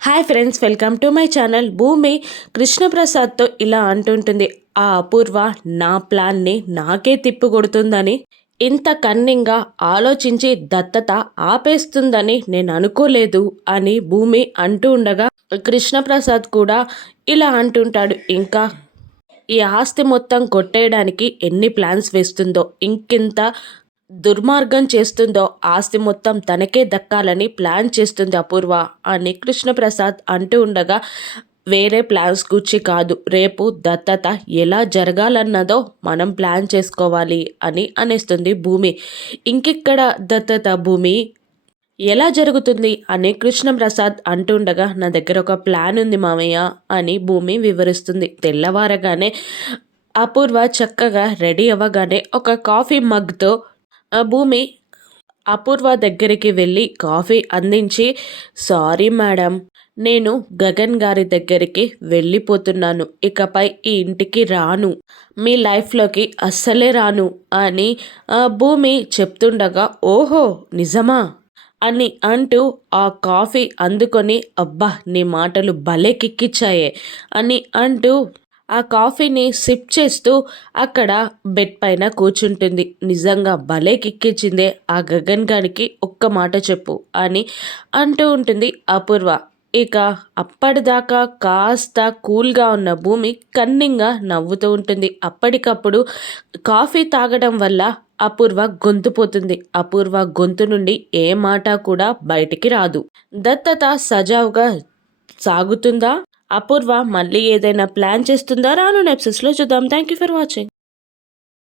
Hi friends, welcome to my channel. భూమి కృష్ణప్రసాద్తో ఇలా అంటుంటుంది, ఆ అపూర్వ నా ప్లాన్ని నాకే తిప్పికొడుతుందని, ఇంత కన్నింగా ఆలోచించి దత్తత ఆపేస్తుందని నేను అనుకోలేదు అని భూమి అంటూ ఉండగా కృష్ణప్రసాద్ కూడా ఇలా అంటుంటాడు. ఇంకా ఈ ఆస్తి మొత్తం కొట్టేయడానికి ఎన్ని ప్లాన్స్ వేస్తుందో, ఇంకింత దుర్మార్గం చేస్తుందో, ఆస్తి మొత్తం తనకే దక్కాలని ప్లాన్ చేస్తుంది అపూర్వ అని కృష్ణప్రసాద్ అంటూ ఉండగా, వేరే ప్లాన్స్ గురించి కాదు, రేపు దత్తత ఎలా జరగాలన్నదో మనం ప్లాన్ చేసుకోవాలి అని అనేస్తుంది భూమి. ఇంకిక్కడ దత్తత భూమి ఎలా జరుగుతుంది అని కృష్ణప్రసాద్ అంటుండగా, నా దగ్గర ఒక ప్లాన్ ఉంది మామయ్య అని భూమి వివరిస్తుంది. తెల్లవారగానే అపూర్వ చక్కగా రెడీ అవ్వగానే ఒక కాఫీ మగ్తో భూమి అపూర్వ దగ్గరికి వెళ్ళి కాఫీ అందించి, సారీ మేడం, నేను గగన్ గారి దగ్గరికి వెళ్ళిపోతున్నాను, ఇకపై ఈ ఇంటికి రాను, మీ లైఫ్లోకి అస్సలే రాను అని భూమి చెప్తుండగా, ఓహో నిజమా అని అంటూ ఆ కాఫీ అందుకొని, అబ్బా నీ మాటలు భలే కిక్కిచ్చాయే అని అంటూ ఆ కాఫీని సిప్ చేస్తూ అక్కడ బెడ్ పైన కూర్చుంటుంది. నిజంగా భలే కిక్కిచ్చిందే ఆ గగన్ గారికి, ఒక్క మాట చెప్పు అని అంటూ ఉంటుంది అపూర్వ. ఇక అప్పటిదాకా కాస్త కూల్గా ఉన్న భూమి కన్నింగా నవ్వుతూ ఉంటుంది. అప్పటికప్పుడు కాఫీ తాగడం వల్ల అపూర్వ గొంతు పోతుంది. అపూర్వ గొంతు నుండి ఏ మాట కూడా బయటికి రాదు. దత్తత సజావుగా సాగుతుందా? అపూర్వ మళ్ళీ ఏదైనా ప్లాన్ చేస్తుందా? రాను ఎపిసోడ్స్లో చూద్దాం. Thank you for watching.